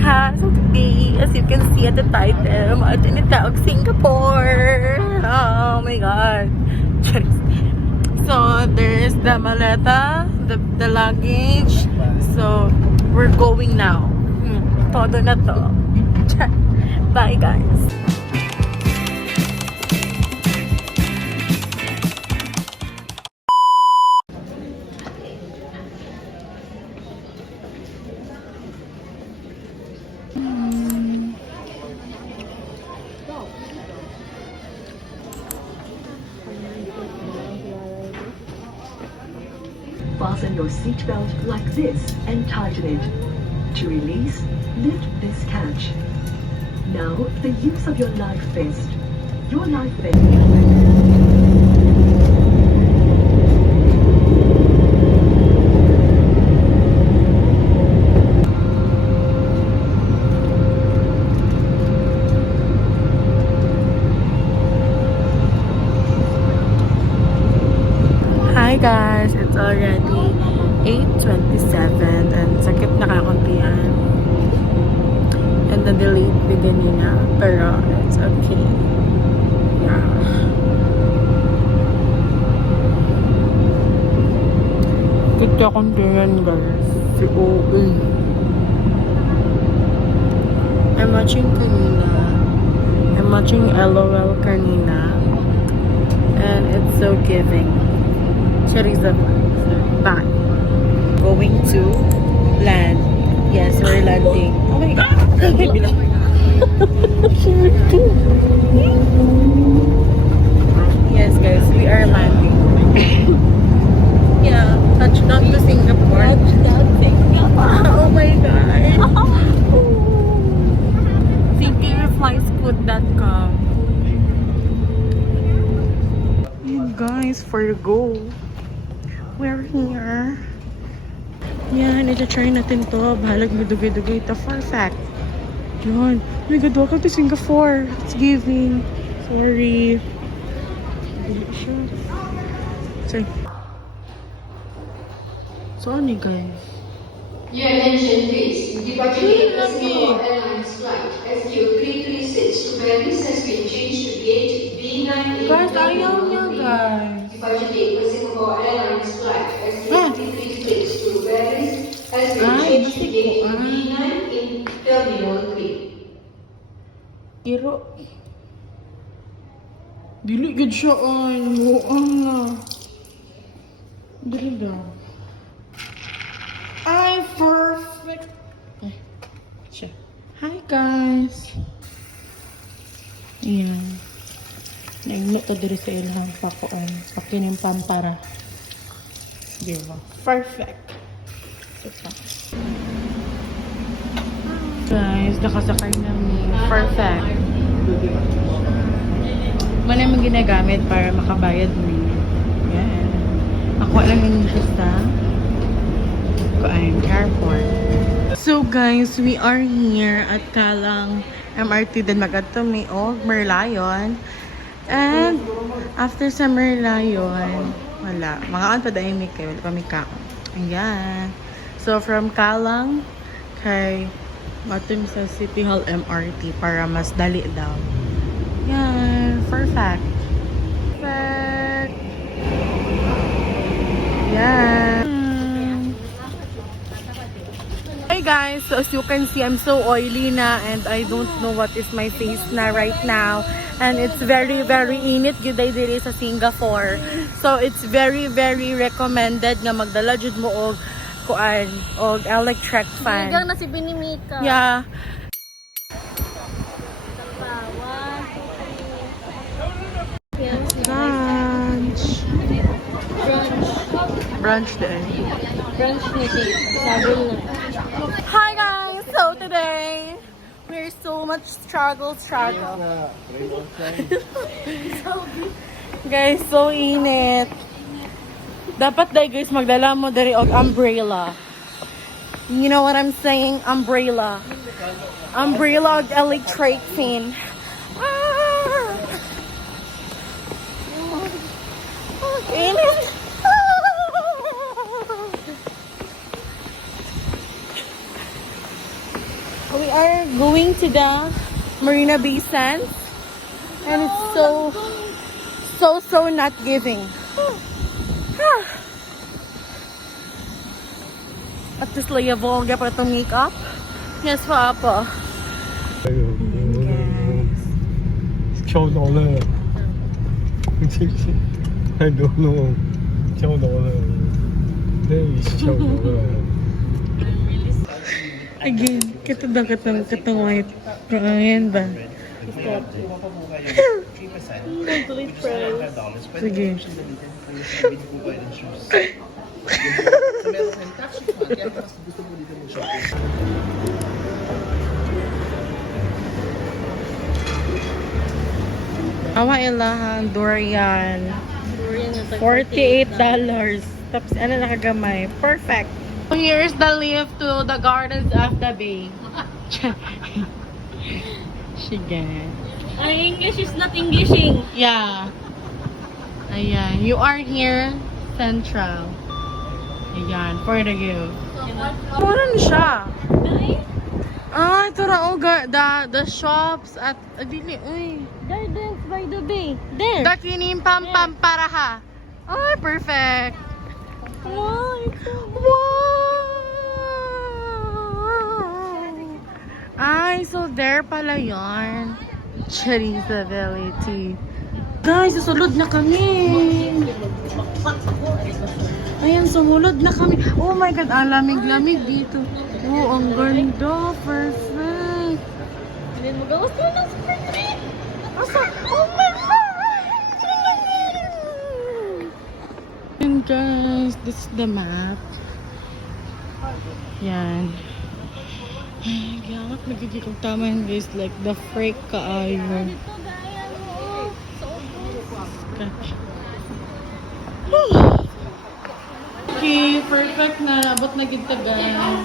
ka. So today, as you can see at the title, tinatawag Singapore. Oh my God. So there's the maleta, the luggage. So we're going now. Todo na to. Bye guys. Fasten your seatbelt like this and tighten it. To release, lift this catch. Now, the use of your life vest. Your life vest. Hi guys, it's already 8:27 and sakit nakakuntian. And the delayed beginning na, pero it's okay. Yeah. Kita kuntian guys, si OA. I'm watching LOL kanina. And it's so giving. Chorizo back. Going to land. Yes, we're landing. Oh my God! Yes, guys, we are landing. Yeah, touchdown to Singapore. Touchdown Singapore. Oh my God! CPUFlyscoot.com. And guys, for go. We're here. Yan, ita-try natin to. Bahalag mo dugay-dugay ito. Fun fact. Yan. Oh my God, welcome to Singapore. It's giving. Sorry. Sorry. Saan ni guys? Your attention please. Departure date for Singapore Airlines flight SQ336 to Paris has been changed to gate B9. Guys, ayaw niya guys. Departure date for Singapore Airlines flight SQ336 to Paris has been changed to gate B9 in Terminal 3. Pero dili gud siya ay muang na. Dili daw. Ay, perfect. Siya. Hi guys. Ayan. Nainot to diri sa ilang pakuan. Pakining pampara. Diba? Perfect. Ito. Guys, nakasakay namin. Perfect. Ano naman ginagamit para makabayad mo. Yan. Ako lang yung siya sa airport. So guys, we are here at Kalang MRT din magadto may Merlion. And after sa Merlion, wala. Mga anta dahil may kayo. Wala pa may kakon. Ayan. So from Kalang kay matum sa City Hall MRT para mas dali daw. Yan. Perfect. Perfect. Yan. Hey guys, so as you can see, I'm so oily na and I don't know what is my face na right now. And it's very, very init gyud diri sa Singapore. So it's very, very recommended nga magdala jud mo og kuan og electric fan. Hanggang na si Binimika. Yeah. Brunch. Brunch din. Brunch ni sabi na. Hi guys! So today, we're so much struggle. Guys, so init. Dapat dahil guys, magdala mo dari og umbrella. You know what I'm saying? Umbrella. Umbrella og electric fan. Init. We are going to the Marina Bay Sands. And it's so not giving. At this layable, get para to make up. Yes, Papa. 超到了，太多了，超到了，那也是超到了。 Again, katang white. Ayan ba? Complete price. Sige. Awa ilahan, durian. Durian na tag $48. Tapos ano nakagamay. Perfect. Here's the lift to the gardens of the bay. Sige. Ay, English is not Englishing. Yeah. Ayan. You are here, Central. Ayan. For the view. Mura na siya. Ah, ito ra the shops at dili uy. Gardens by the bay. There. Dakinim pam para ha. Ay, perfect. Wow, Wow! Ay, so there pala yarn. Chorizo Ability. Guys, susulod na kami. Ayan, sumulod na kami. Oh my God, ang lamig-lamig dito. Oh, ang ganda. Perfect. And then magawas ko ng super trip. Asa? Oh my God! And guys, this is the map. Yan. Ay, gawak. Nagiging tama yun guys. Like the freak kaayo. Ito gaya mo. Okay, perfect na. Abot na gid ta guys.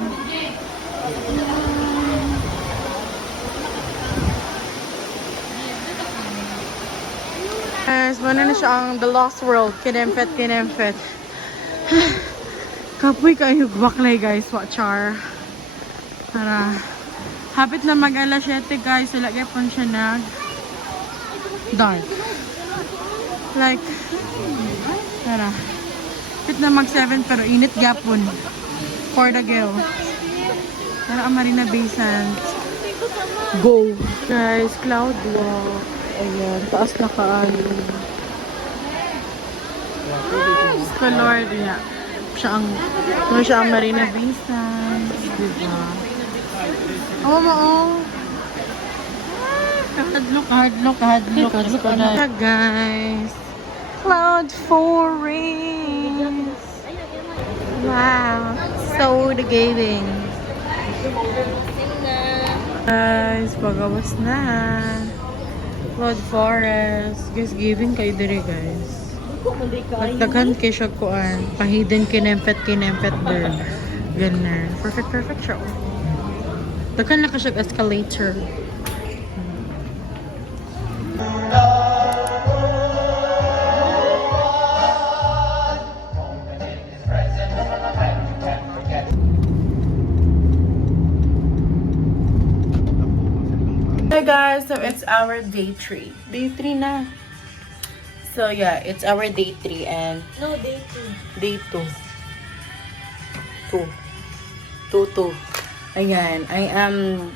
Guys, muna na siya ang The Lost World. Kinempet. Kapoy kayo baklay guys. Watchar. Tara. Hapit na mag-alas 7 guys. Ilagay po siya nag dark. Like, tara. Hapit na mag 7 pero init gapon. For the girl. Tara ang Marina Bay Sands. Go! Guys, cloud walk. Ayan, taas na kaayo. Ko Lord, yeah. Siya ang Marina Bay Sands. Diba? Oo mo, oh. Hard look. Tara guys. Cloud forest. Wow. So the giving. Guys, pagawas na. Cloud forest. Guys, giving kayo dire guys. Magdagan kay siya kuan. Pahidden kinempet there. Ganun. Perfect siya. Dagan na ka siya escalator. Hey guys, so it's our day 3. Day 3 na. So yeah, it's our day 3 and No, day 2. day 2. 2. Ayan, I am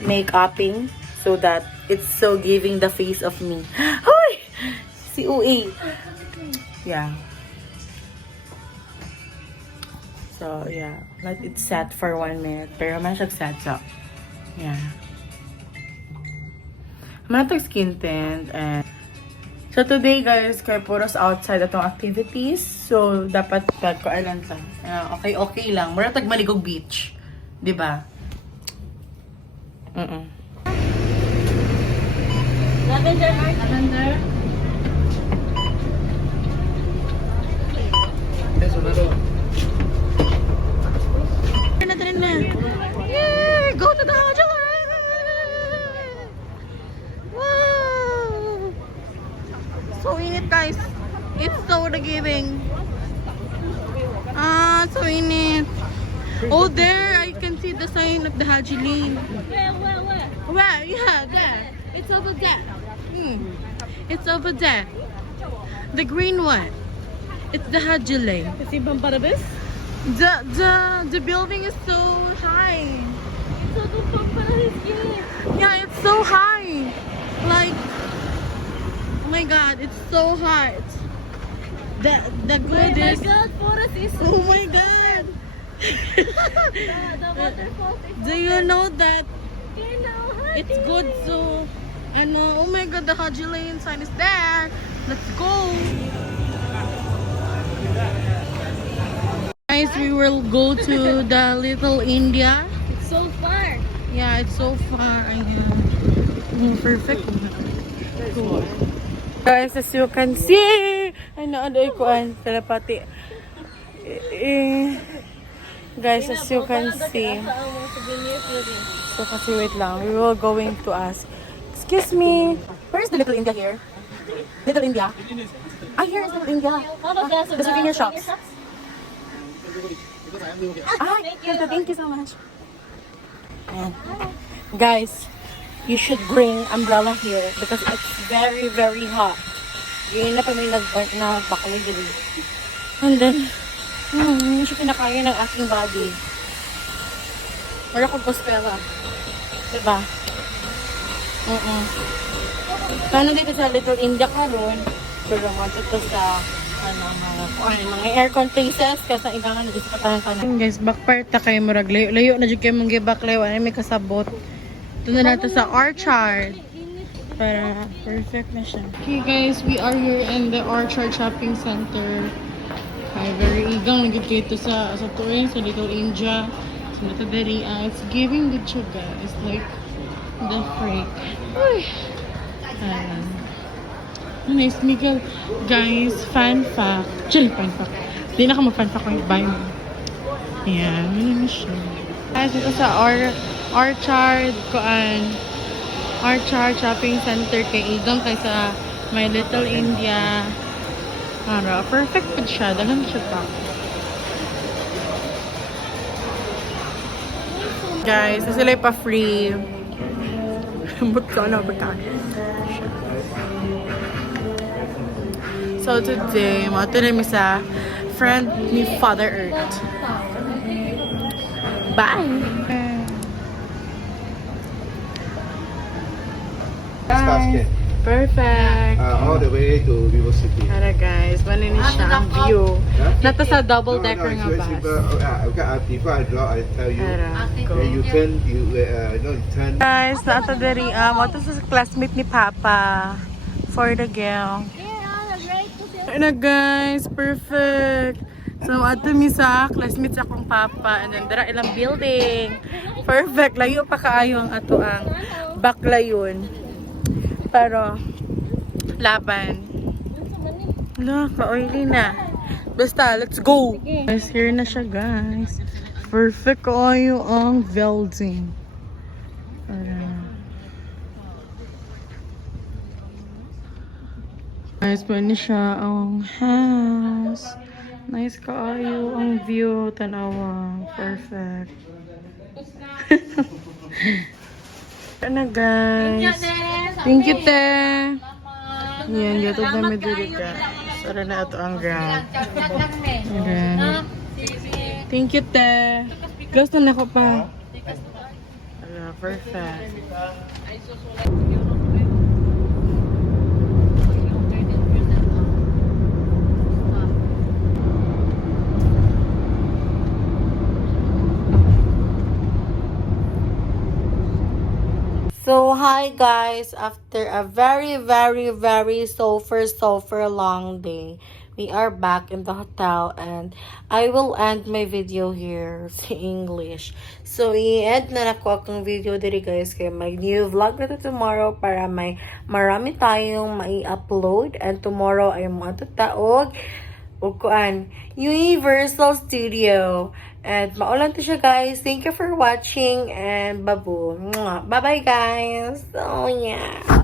make-upping so that it's so giving the face of me. Hoy! Si UE. Yeah. So yeah, let it set for 1 minute. Pero man siya set so. Yeah. Manatag skin tint and so today guys kay puros outside atong activities so dapat pagkuanan ta okay lang mura tag maligog beach di ba? Lavender, Mark. Lavender. Tara na. Yeah, go to the hotel. Wow! So init guys. It's so giving. Ah, so init. Oh, there I can see the sign of the Haji Lane. Where? Where? Yeah, there. It's over there. It's over there. The green one. It's the Haji Lane. It's ibang Barabas? The building is so high. So the Barabas here. Yeah, it's so high. Like, oh my god, it's so hot. The good Oh my is. God, forest is. Oh my god. The waterfalls is. Do you know that You know, it's good to oh my god, the Haji Lane sign is there. Let's go. Guys, we will go to the Little India. It's so far. Yeah, it's so far. Perfect. Cool. Guys, as you can see, ay naaday ko ang telepati. Guys, as you can see. So kasi wait lang, we will going to ask. Excuse me, where is the Little India here? Little India? Ah, here is Little India. The souvenir shops. Ah, thank you so much. Ayan. Guys, you should bring umbrella here because it's very, very hot. Yun na pa may nagbakalay dito. And then, hindi siya pinakaya ng aking body. Wala akong pospela. Diba? Kano dito sa Little India karon, pero wanted to sa mga aircon places kasi ibangan dito sa patanan. Guys, back part ta kayo murag layo na jud kay mong gibak layo ani may kasabot. Ito na nato sa Orchard. Para perfect na siya. Okay guys, we are here in the Orchard Shopping Center. Ay, very igang nagit kayo sa tuwing sa Little India. So, natadari, it's giving good siya guys. Like, the freak. Uy. Nice, Miguel. Guys, fan fact. Chill, fan fact. Hindi na ka mag-fan fact kung i-buy mo. Ayan, yun na siya. Guys, ito sa Orchard Shopping Center kay Igang kay sa My Little India. Para, perfect po siya. Dalang siya pa. Guys, sila pa free. But ko na pagkain. So today, mato na mi sa friend ni Father Earth. Bye! Basket. Perfect! All the way to Vivo City. Tara guys, manin siya ang view. Nata sa double decker nga bus. Before I draw, I tell you. Tara, go. You turn, you turn. Guys, nata dari mato sa classmate ni Papa for the girl. Na guys, perfect. So ato mi sa classmate sa akong Papa and then dara ilang building. Perfect, layo pa kaayo ang ato ang baklayon. Pero laban. Wala, ka-oily na. Basta, let's go! Guys, here na siya guys. Perfect kaayo ang building. Guys, pwede siya ang house. Nice kaayo ang view. Tanawa. Perfect. Ano guys? Thank you, te. Yan, yato na may dili ka. Sara na ito ang ground. Ayan. Thank you, te. Close na ako pa. Perfect. So, hi guys! After a very super long day, we are back in the hotel and I will end my video here sa English. So, i-end na ako akong video diri guys kaya may new vlog na to tomorrow para may marami tayong mai-upload and tomorrow ay matutaog Universal Studio. And maulan to siya guys. Thank you for watching and babu. Bye bye guys. Oh yeah.